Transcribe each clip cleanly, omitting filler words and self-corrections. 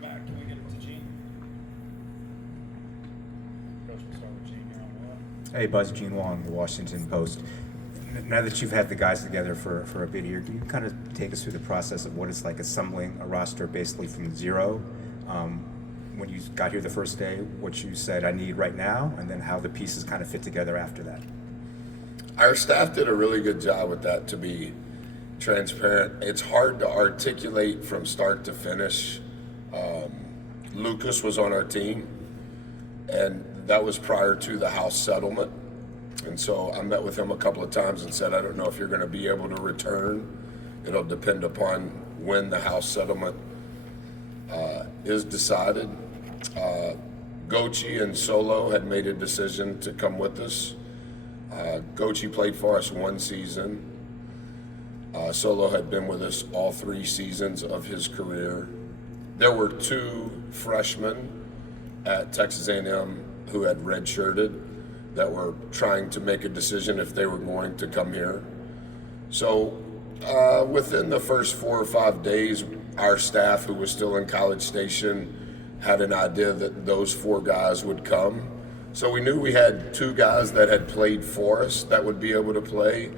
Matt, can we get it to Gene? Coach, we'll start with Gene. You're on the left. Hey, Buzz, Gene Wong, the Washington Post. Now that you've had the guys together for a bit here, can you kind of take us through the process of what it's like assembling a roster basically from zero? When you got here the first day, what you said I need right now, and then how the pieces kind of fit together after that. Our staff did a really good job with that, to be transparent. It's hard to articulate from start to finish. Lucas was on our team, and that was prior to the house settlement. And so I met with him a couple of times and said, I don't know if you're going to be able to return. It'll depend upon when the house settlement is decided. Gochi and Solo had made a decision to come with us. Gochi played for us one season. Solo had been with us all 3 seasons of his career. There were 2 freshmen at Texas A&M who had redshirted that were trying to make a decision if they were going to come here. So within the first 4 or 5 days, our staff, who was still in College Station, had an idea that those 4 guys would come. So we knew we had 2 guys that had played for us that would be able to play.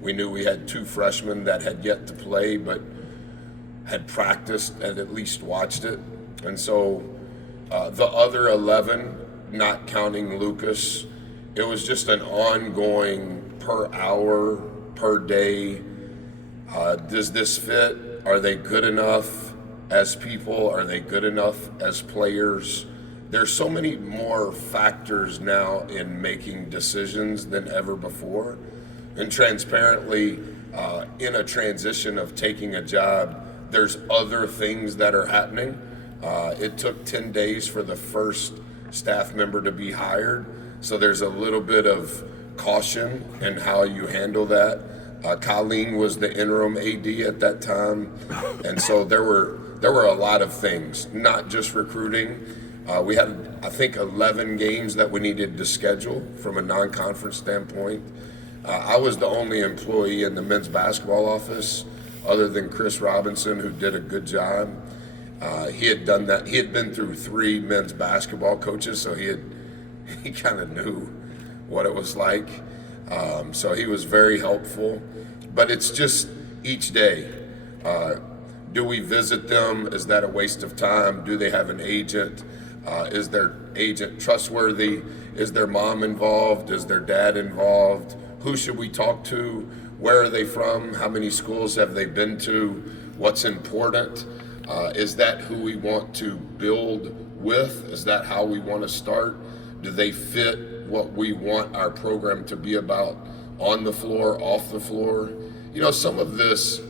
We knew we had 2 freshmen that had yet to play but had practiced and at least watched it. And so the other 11, not counting Lucas, it was just an ongoing per hour, per day. Does this fit? Are they good enough as people? Are they good enough as players? There's so many more factors now in making decisions than ever before. And transparently, in a transition of taking a job, there's other things that are happening. It took 10 days for the first staff member to be hired. So there's a little bit of caution in how you handle that. Colleen was the interim AD at that time. And so there were a lot of things, not just recruiting. We had, I think, 11 games that we needed to schedule from a non-conference standpoint. I was the only employee in the men's basketball office other than Chris Robinson, who did a good job. He had done that. He had been through 3 men's basketball coaches, so he kind of knew what it was like. So he was very helpful. But it's just each day. Do we visit them? Is that a waste of time? Do they have an agent? Is their agent trustworthy? Is their mom involved? Is their dad involved? Who should we talk to? Where are they from? How many schools have they been to? What's important? Is that who we want to build with? Is that how we want to start? Do they fit what we want our program to be about on the floor, off the floor? You know, some of this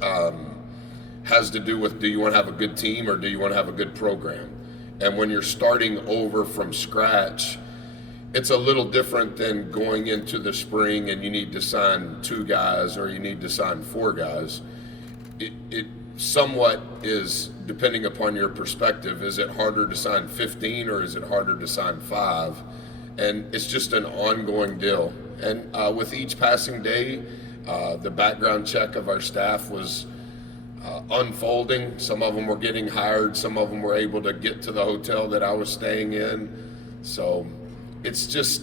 has to do with, do you want to have a good team or do you want to have a good program? And when you're starting over from scratch, it's a little different than going into the spring and you need to sign 2 guys or you need to sign 4 guys. It somewhat is, depending upon your perspective, is it harder to sign 15 or is it harder to sign 5? And it's just an ongoing deal. And with each passing day, the background check of our staff was unfolding. Some of them were getting hired. Some of them were able to get to the hotel that I was staying in. So it's just,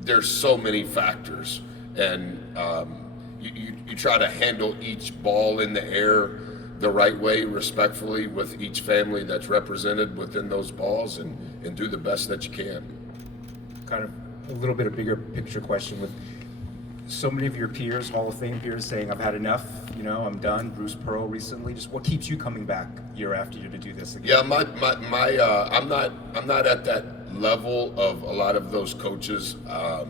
there's so many factors. And you try to handle each ball in the air the right way, respectfully, with each family that's represented within those balls, and do the best that you can. Kind of a little bit of bigger picture question with so many of your peers, Hall of Fame peers, saying I've had enough, I'm done. Bruce Pearl recently. Just what keeps you coming back year after year to do this again? Yeah, I'm not at that level of a lot of those coaches. I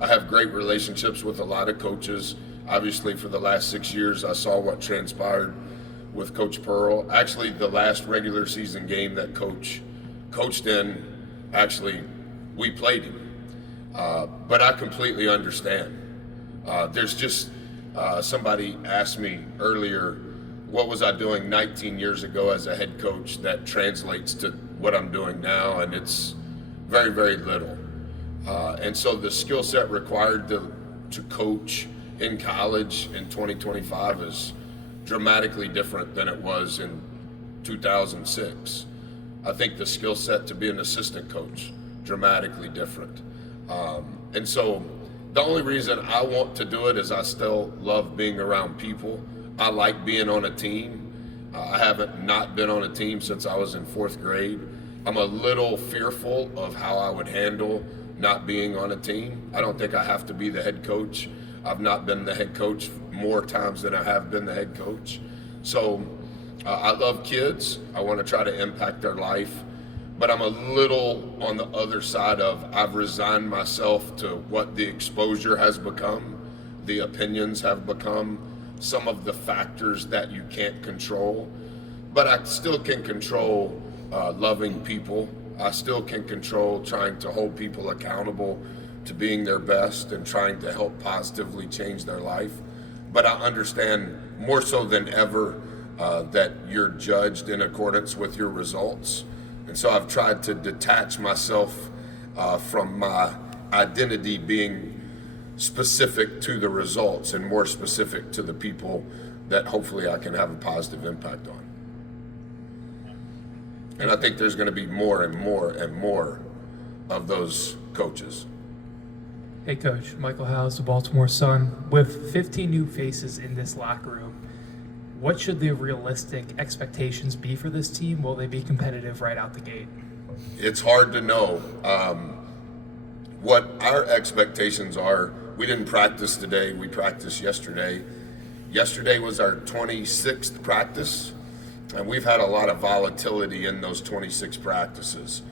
have great relationships with a lot of coaches. Obviously, for the last 6 years, I saw what transpired with Coach Pearl. Actually, the last regular season game that Coach coached in, actually, we played him. But I completely understand. There's just, somebody asked me earlier, what was I doing 19 years ago as a head coach that translates to what I'm doing now? And it's very, very little. And so the skill set required to coach in college in 2025 is dramatically different than it was in 2006. I think the skill set to be an assistant coach, dramatically different. And so the only reason I want to do it is I still love being around people. I like being on a team. I haven't not been on a team since I was in 4th grade. I'm a little fearful of how I would handle not being on a team. I don't think I have to be the head coach. I've not been the head coach more times than I have been the head coach. So I love kids. I want to try to impact their life. But I'm a little on the other side of I've resigned myself to what the exposure has become, the opinions have become, some of the factors that you can't control. But I still can control loving people. I still can control trying to hold people accountable to being their best and trying to help positively change their life. But I understand more so than ever that you're judged in accordance with your results. And so I've tried to detach myself from my identity being specific to the results and more specific to the people that hopefully I can have a positive impact on. And I think there's going to be more and more and more of those coaches. Hey Coach, Michael Howes, the Baltimore Sun. With 15 new faces in this locker room, what should the realistic expectations be for this team? Will they be competitive right out the gate? It's hard to know. What our expectations are, we didn't practice today, we practiced yesterday. Yesterday was our 26th practice, and we've had a lot of volatility in those 26 practices.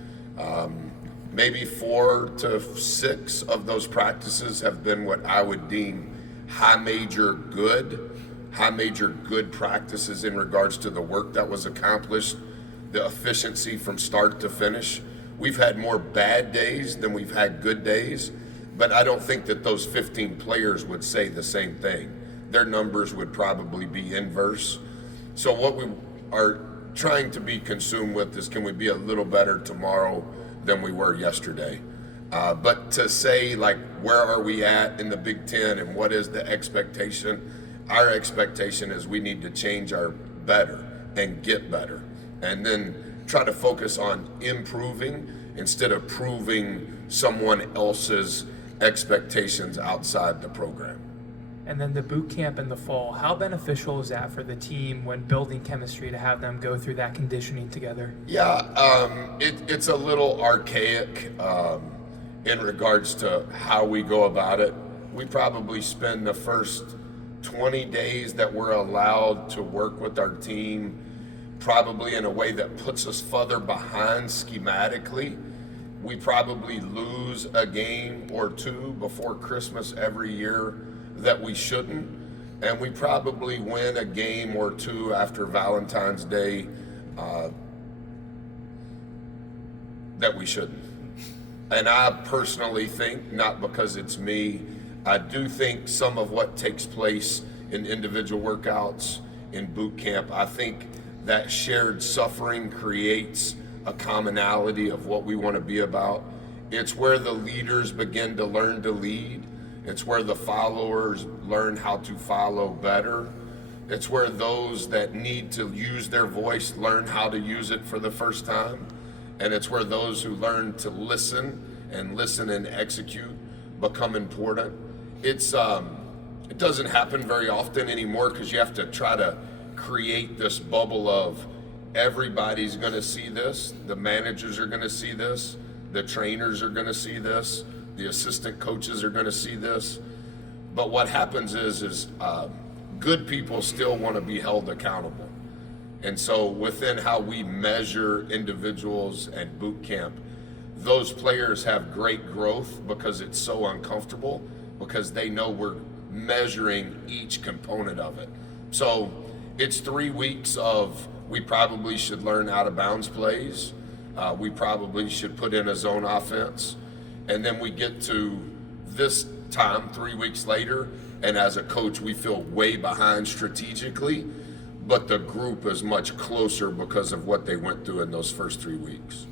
Maybe 4 to 6 of those practices have been what I would deem high major good practices in regards to the work that was accomplished, the efficiency from start to finish. We've had more bad days than we've had good days, but I don't think that those 15 players would say the same thing. Their numbers would probably be inverse. So what we are trying to be consumed with is, can we be a little better tomorrow than we were yesterday? But to say, like, where are we at in the Big Ten and what is the expectation? Our expectation is we need to change our better and get better, and then try to focus on improving instead of proving someone else's expectations outside the program. And then the boot camp in the fall, how beneficial is that for the team when building chemistry to have them go through that conditioning together? Yeah, it's a little archaic in regards to how we go about it. We probably spend the first 20 days that we're allowed to work with our team probably in a way that puts us further behind schematically. We probably lose a game or two before Christmas every year that we shouldn't, and we probably win a game or two after Valentine's Day that we shouldn't. And I personally think, not because it's me, I do think some of what takes place in individual workouts, in boot camp, I think that shared suffering creates a commonality of what we want to be about. It's where the leaders begin to learn to lead. It's where the followers learn how to follow better. It's where those that need to use their voice learn how to use it for the first time. And it's where those who learn to listen and execute become important. It doesn't happen very often anymore because you have to try to create this bubble of everybody's going to see this, the managers are going to see this, the trainers are going to see this, the assistant coaches are going to see this. But what happens is good people still want to be held accountable. And so within how we measure individuals and boot camp, those players have great growth because it's so uncomfortable, because they know we're measuring each component of it. So it's 3 weeks of, we probably should learn out of bounds plays. We probably should put in a zone offense. And then we get to this time 3 weeks later, and as a coach, we feel way behind strategically, but the group is much closer because of what they went through in those first 3 weeks.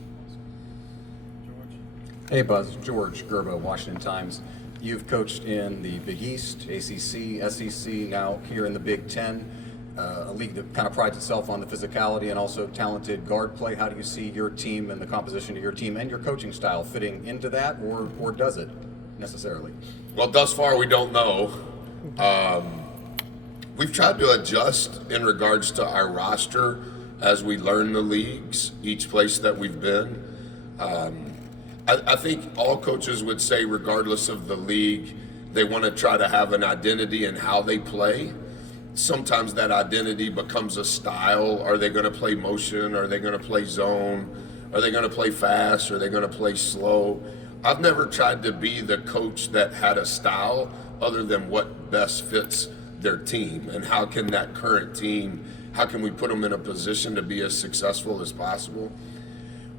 George? Hey Buzz, George Gerba, Washington Times. You've coached in the Big East, ACC, SEC, now here in the Big Ten. a league that kind of prides itself on the physicality and also talented guard play. How do you see your team and the composition of your team and your coaching style fitting into that, or does it necessarily? Well, thus far we don't know. We've tried to adjust in regards to our roster as we learn the leagues, each place that we've been. I think all coaches would say, regardless of the league, they want to try to have an identity in how they play. Sometimes that identity becomes a style. Are they going to play motion? Are they going to play zone? Are they going to play fast? Are they going to play slow? I've never tried to be the coach that had a style other than what best fits their team, and how can that current team, how can we put them in a position to be as successful as possible.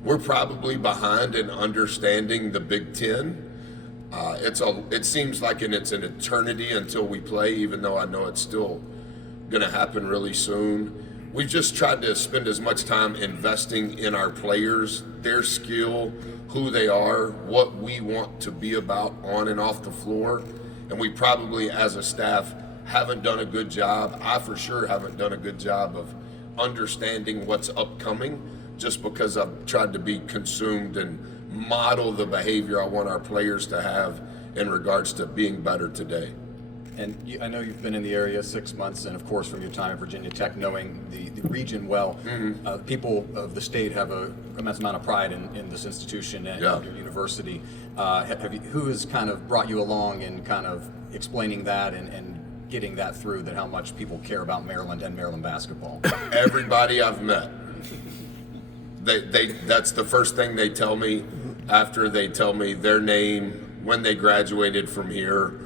We're probably behind in understanding the Big Ten. It seems like it's an eternity until we play, even though I know it's still going to happen really soon. We've just tried to spend as much time investing in our players, their skill, who they are, what we want to be about on and off the floor. And we probably, as a staff, haven't done a good job. I for sure haven't done a good job of understanding what's upcoming, just because I've tried to be consumed and model the behavior I want our players to have in regards to being better today. And I know you've been in the area 6 months, and of course from your time at Virginia Tech, knowing the region well, people of the state have an immense amount of pride in this institution and your university. Who has kind of brought you along in kind of explaining that and getting that through, that how much people care about Maryland and Maryland basketball? Everybody I've met. That's the first thing they tell me after they tell me their name, when they graduated from here,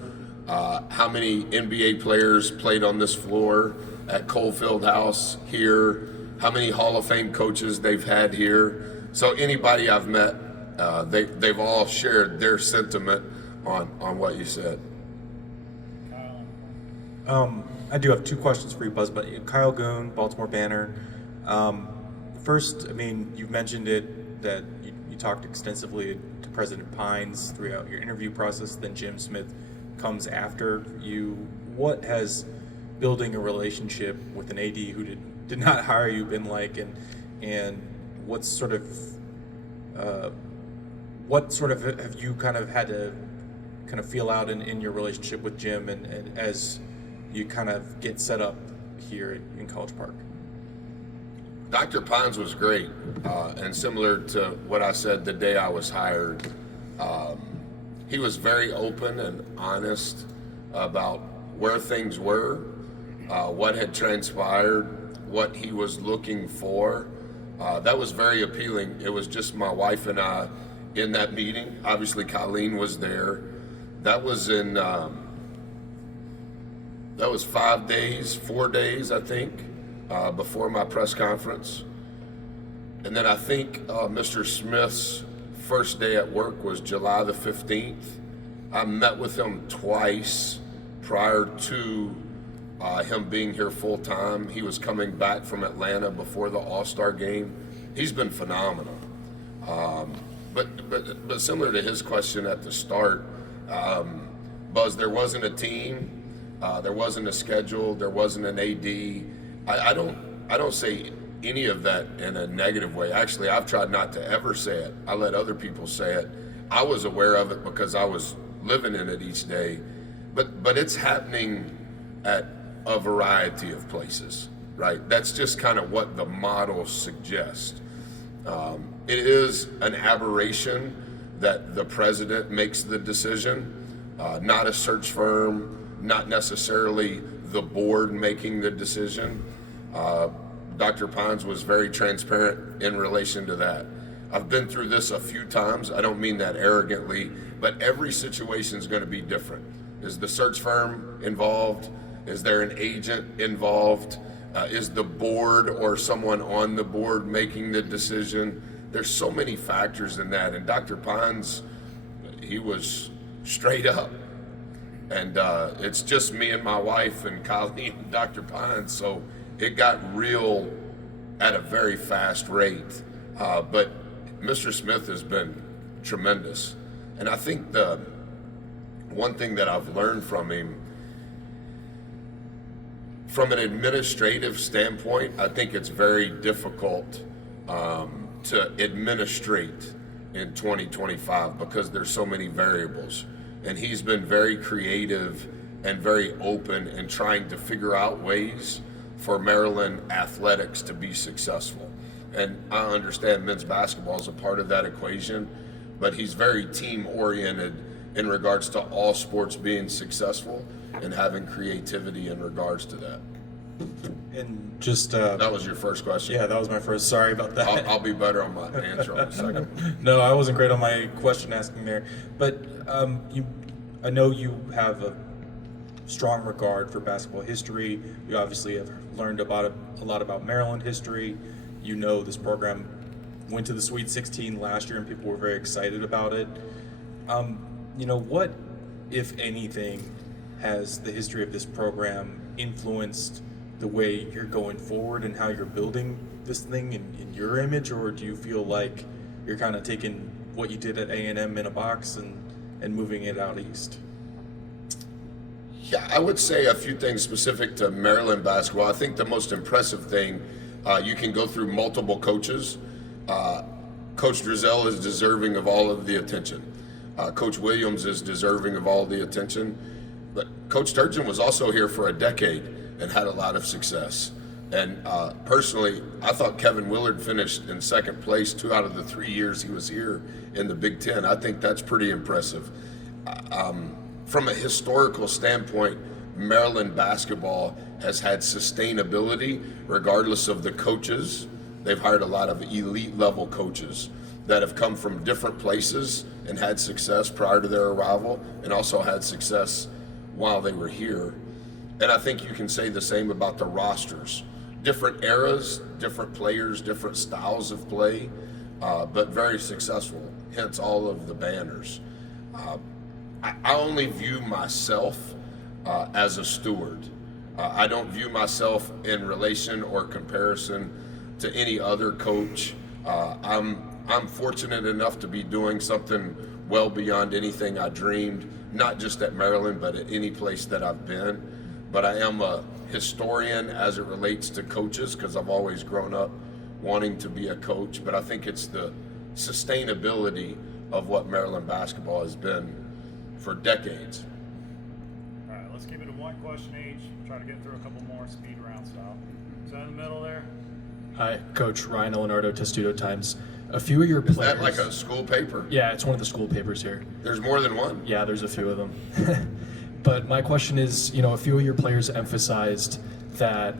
how many NBA players played on this floor at Cole Fieldhouse here, how many Hall of Fame coaches they've had here. So anybody I've met, they've all shared their sentiment on what you said. I do have two questions for you, Buzz. But Kyle Goon, Baltimore Banner. First, I mean, you've mentioned it that you talked extensively to President Pines throughout your interview process. Then Jim Smith comes after you. What has building a relationship with an AD who did not hire you been like, and what sort of have you kind of had to kind of feel out in your relationship with Jim and as you kind of get set up here in College Park? Dr. Pines was great, and similar to what I said the day I was hired, he was very open and honest about where things were, what had transpired, what he was looking for. That was very appealing. It was just my wife and I in that meeting. Obviously, Colleen was there. That was in, that was 4 days, I think, before my press conference. And then I think Mr. Smith's first day at work was July the 15th. I met with him twice prior to him being here full time. He was coming back from Atlanta before the All-Star game. He's been phenomenal. But similar to his question at the start, Buzz, there wasn't a team, there wasn't a schedule, there wasn't an AD. I don't say any of that in a negative way. Actually, I've tried not to ever say it. I let other people say it. I was aware of it because I was living in it each day. But it's happening at a variety of places, right? That's just kind of what the model suggests. It is an aberration that the president makes the decision, not a search firm, not necessarily the board making the decision. Dr. Pines was very transparent in relation to that. I've been through this a few times. I don't mean that arrogantly, but every situation is going to be different. Is the search firm involved? Is there an agent involved? Is the board or someone on the board making the decision? There's so many factors in that. And Dr. Pines, he was straight up. And it's just me and my wife and Colleen and Dr. Pines. So it got real at a very fast rate. But Mr. Smith has been tremendous. And I think the one thing that I've learned from him, From an administrative standpoint, I think it's very difficult to administrate in 2025 because there's so many variables. And he's been very creative and very open in trying to figure out ways for Maryland athletics to be successful. And I understand men's basketball is a part of that equation, but he's very team oriented in regards to all sports being successful and having creativity in regards to that. And just That was your first question. yeah, that was my first. Sorry about that. I'll be better on my answer on the second. No, I wasn't great on my question asking there. But I know you have a strong regard for basketball history. You obviously have learned about a lot about Maryland history. You know this program went to the Sweet 16 last year, and people were very excited about it. What, if anything, has the history of this program influenced the way you're going forward and how you're building this thing in your image, or do you feel like you're kind of taking what you did at A&M in a box and moving it out east? Yeah, I would say a few things specific to Maryland basketball. I think the most impressive thing, you can go through multiple coaches. Coach Drizel is deserving of all of the attention. Coach Williams is deserving of all the attention. But Coach Turgeon was also here for a decade and had a lot of success. And personally, I thought Kevin Willard finished in second place 2 out of the 3 years he was here in the Big Ten. I think that's pretty impressive. From a historical standpoint, Maryland basketball has had sustainability regardless of the coaches. They've hired a lot of elite level coaches that have come from different places and had success prior to their arrival and also had success while they were here. And I think you can say the same about the rosters. Different eras, different players, different styles of play, but very successful, hence all of the banners. I only view myself as a steward. I don't view myself in relation or comparison to any other coach. I'm fortunate enough to be doing something well beyond anything I dreamed, not just at Maryland, but at any place that I've been. But I am a historian as it relates to coaches because I've always grown up wanting to be a coach. But I think it's the sustainability of what Maryland basketball has been for decades. All right, let's keep it to one question each. Try to get through a couple more speed round style. Is that in the middle there? Hi, Coach Ryan Leonardo, Testudo Times. A few of your Is players. that like a school paper? Yeah, it's one of the school papers here. There's more than one? Yeah, there's a few of them. But my question is, a few of your players emphasized that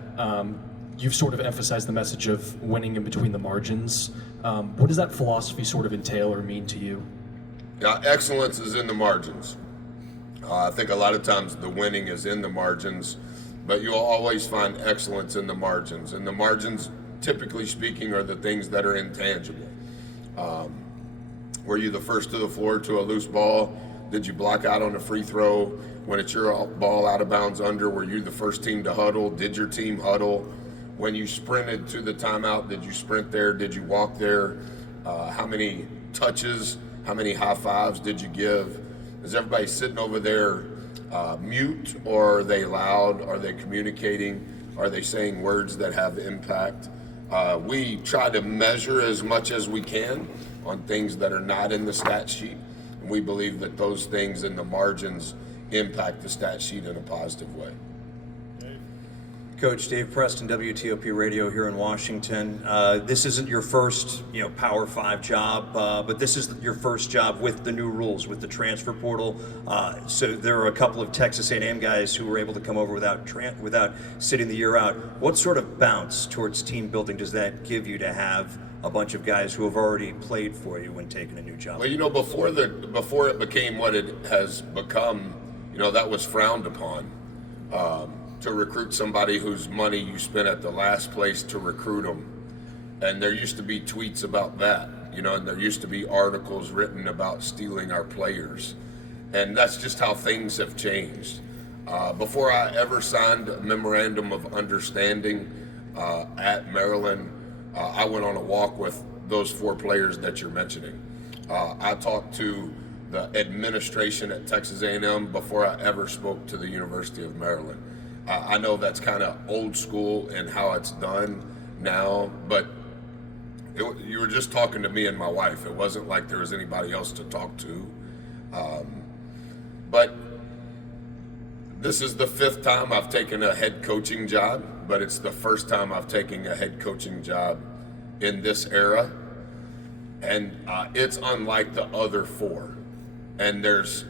you've sort of emphasized the message of winning in between the margins. What does that philosophy sort of entail or mean to you? Yeah, excellence is in the margins. I think a lot of times the winning is in the margins, but you'll always find excellence in the margins. And the margins, typically speaking, are the things that are intangible. Were you the first to the floor to a loose ball? Did you block out on a free throw? When it's your ball out of bounds under, were you the first team to huddle? Did your team huddle? When you sprinted to the timeout, did you sprint there? Did you walk there? How many touches? How many high fives did you give? Is everybody sitting over there mute, or are they loud? Are they communicating? Are they saying words that have impact? We try to measure as much as we can on things that are not in the stat sheet. And we believe that those things in the margins impact the stat sheet in a positive way. Coach Dave Preston, WTOP Radio here in Washington. This isn't your first, Power 5 job, but this is your first job with the new rules, with the transfer portal. So there are a couple of Texas A&M guys who were able to come over without sitting the year out. What sort of bounce towards team building does that give you to have a bunch of guys who have already played for you when taking a new job? Well, before it became what it has become, that was frowned upon. To recruit somebody whose money you spent at the last place to recruit them. And there used to be tweets about that, and there used to be articles written about stealing our players. And that's just how things have changed. Before I ever signed a memorandum of understanding at Maryland, I went on a walk with those 4 players that you're mentioning. I talked to the administration at Texas A&M before I ever spoke to the University of Maryland. I know that's kind of old school in how it's done now, but you were just talking to me and my wife. It wasn't like there was anybody else to talk to. But this is the 5th time I've taken a head coaching job, but it's the first time I've taken a head coaching job in this era. And it's unlike the other 4. And there's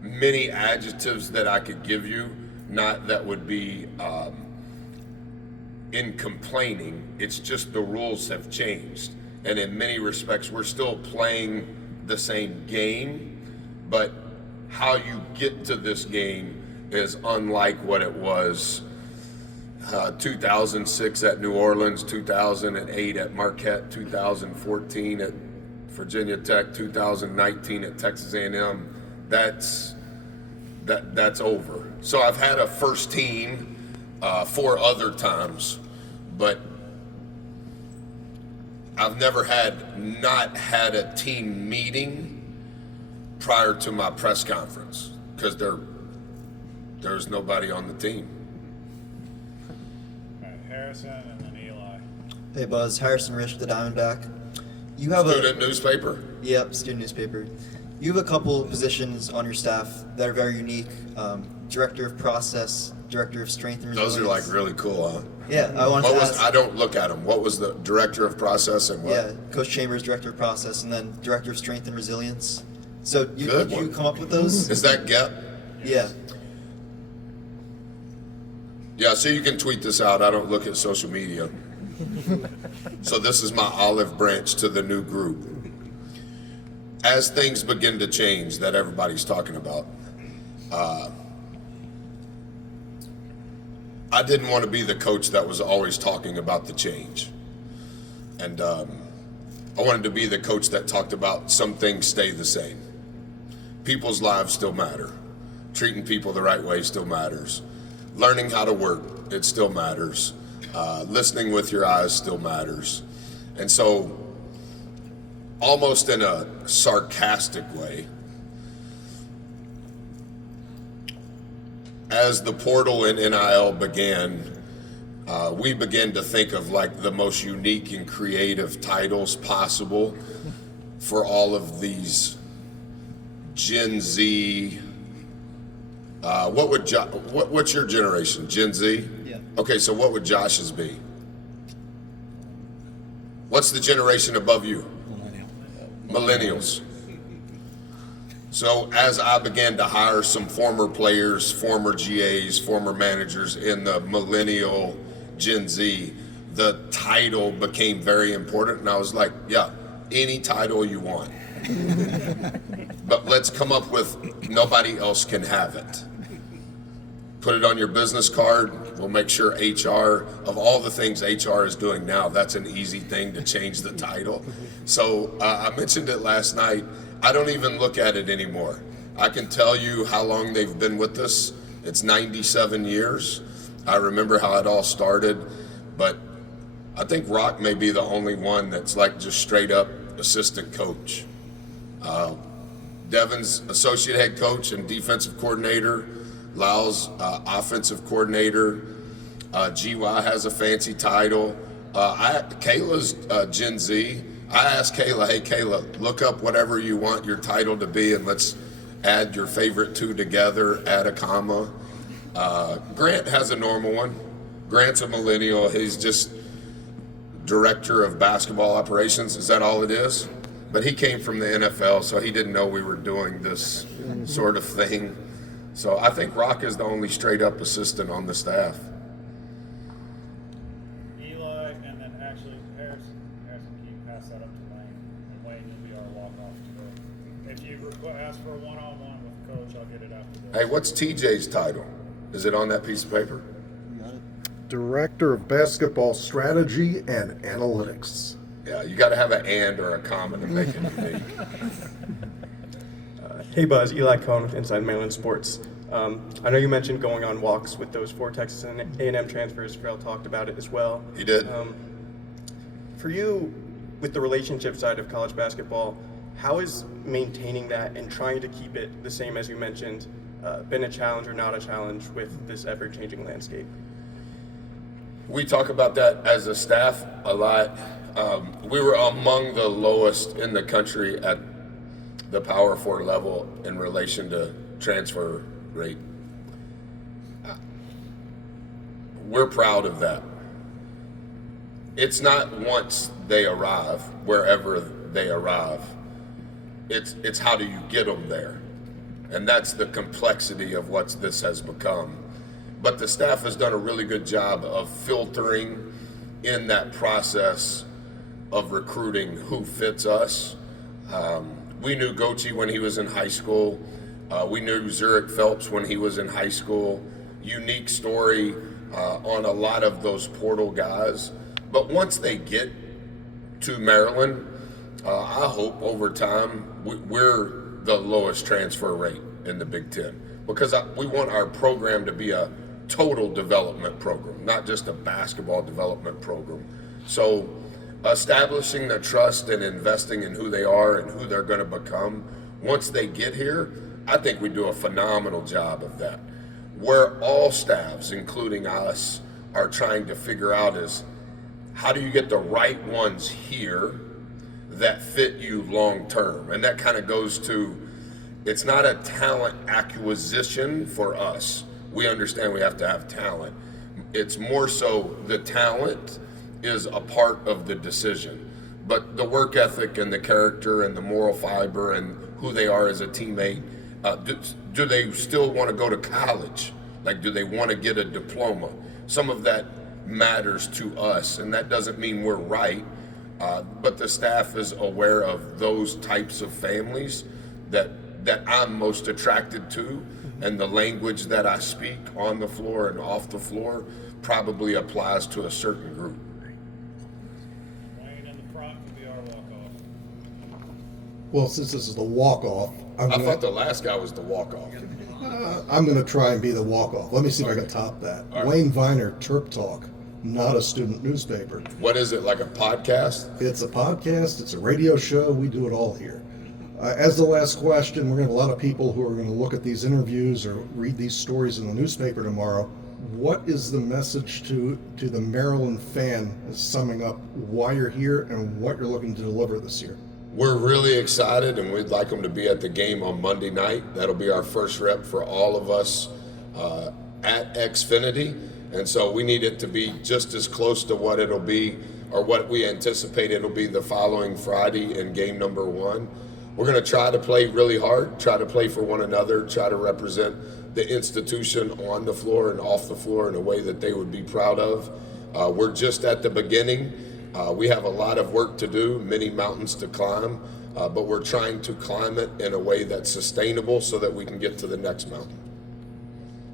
many adjectives that I could give you, not that would be in complaining. It's just the rules have changed. And in many respects, we're still playing the same game, but how you get to this game is unlike what it was 2006 at New Orleans, 2008 at Marquette, 2014 at Virginia Tech, 2019 at Texas A&M. That's over. So I've had a first team 4 other times, but I've never not had a team meeting prior to my press conference because there's nobody on the team. All right, Harrison and then Eli. Hey Buzz, Harrison Rich, the Diamondback. You have Student newspaper? Yep, student newspaper. You have a couple positions on your staff that are very unique. Director of process, director of strength and resilience. Those are like really cool, huh? Yeah, I wanted to ask. I don't look at them. What was the director of process and what? Yeah, Coach Chambers, director of process, and then director of strength and resilience. So did Good you one. come up with those? Is that GEP? Yeah. Yeah, so you can tweet this out. I don't look at social media. So this is my olive branch to the new group. As things begin to change that everybody's talking about, I didn't want to be the coach that was always talking about the change. And I wanted to be the coach that talked about some things stay the same. People's lives still matter. Treating people the right way still matters. Learning how to work, it still matters. Listening with your eyes still matters. And so, almost in a sarcastic way, as the portal and NIL began, we began to think of like the most unique and creative titles possible for all of these Gen Z. What's your generation? Gen Z? Yeah. Okay, so what would Josh's be? What's the generation above you? Millennials. So as I began to hire some former players, former GAs, former managers in the millennial Gen Z, the title became very important. And I was like, yeah, any title you want. But let's come up with nobody else can have it. Put it on your business card. We'll make sure HR, of all the things HR is doing now, that's an easy thing to change the title. So I mentioned it last night. I don't even look at it anymore. I can tell you how long they've been with us. It's 97 years. I remember how it all started, but I think Rock may be the only one that's like just straight up assistant coach. Devin's associate head coach and defensive coordinator. Lyle's offensive coordinator. GY has a fancy title. Kayla's Gen Z. I asked Kayla, hey Kayla, look up whatever you want your title to be and let's add your favorite 2 together, add a comma. Grant has a normal one. Grant's a millennial. He's just director of basketball operations. Is that all it is? But he came from the NFL, so he didn't know we were doing this sort of thing. So I think Rock is the only straight up assistant on the staff. Eli, and then actually Harrison, can you pass that up to Wayne? And Wayne, you'll be our walk-off today. If you ask for a one-on-one with Coach, I'll get it after this. Hey, what's TJ's title? Is it on that piece of paper? Director of Basketball Strategy and Analytics. Yeah, you got to have an and or a comma to make it unique. Hey Buzz, Eli Cohn with Inside Maryland Sports. I know you mentioned going on walks with those 4 Texas A&M transfers. Farrell talked about it as well. He did. For you, with the relationship side of college basketball, how is maintaining that and trying to keep it the same as you mentioned been a challenge or not a challenge with this ever-changing landscape? We talk about that as a staff a lot. We were among the lowest in the country at the Power 4 level in relation to transfer rate. We're proud of that. It's not once they arrive, wherever they arrive. It's how do you get them there? And that's the complexity of what this has become. But the staff has done a really good job of filtering in that process of recruiting who fits us. We knew Gochi when he was in high school. We knew Zurich Phelps when he was in high school. Unique story on a lot of those portal guys. But once they get to Maryland, I hope over time we're the lowest transfer rate in the Big Ten, because we want our program to be a total development program, not just a basketball development program. So establishing the trust and investing in who they are and who they're going to become once they get here, I think we do a phenomenal job of that. Where all staffs, including us, are trying to figure out is how do you get the right ones here that fit you long term? And that kind of goes to, it's not a talent acquisition for us. We understand we have to have talent. It's more so the talent is a part of the decision. But the work ethic and the character and the moral fiber and who they are as a teammate, do they still want to go to college? Like, do they want to get a diploma? Some of that matters to us, and that doesn't mean we're right, but the staff is aware of those types of families that I'm most attracted to, and the language that I speak on the floor and off the floor probably applies to a certain group. Wayne in the front will be our walk-off. Well, since this is the walk-off, I thought the last guy was the walk-off. I'm going to try and be the walk-off. Let me see if I can top that. All right. Wayne Viner, Terp Talk, not a student newspaper. What is it, like a podcast? It's a podcast, it's a radio show, we do it all here. As the last question, we're going to have a lot of people who are going to look at these interviews or read these stories in the newspaper tomorrow. What is the message to the Maryland fan, summing up why you're here and what you're looking to deliver this year? We're really excited, and we'd like them to be at the game on Monday night. That'll be our first rep for all of us at Xfinity. And so we need it to be just as close to what it'll be, or what we anticipate it'll be the following Friday in game number 1. We're going to try to play really hard, try to play for one another, try to represent the institution on the floor and off the floor in a way that they would be proud of. We're just at the beginning. We have a lot of work to do, many mountains to climb, but we're trying to climb it in a way that's sustainable so that we can get to the next mountain.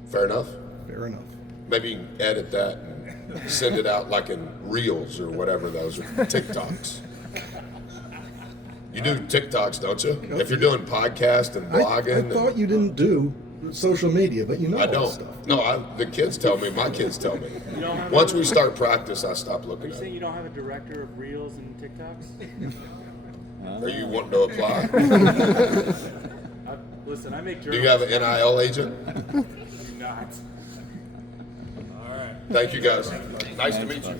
Fair enough? Fair enough. Maybe you can edit that and send it out like in Reels or whatever those are, TikToks. You do TikToks, don't you? If you're doing podcast and blogging. I thought you didn't do social media, but you know I all don't. this stuff. No, the kids tell me. My kids tell me. You don't have Once we start practice, I stop Are looking you at saying it. you don't have a director of Reels and TikToks? Are you wanting to apply? Listen, I make Do you have an NIL agent? I do not. All right. Thank you, guys. Nice to meet you.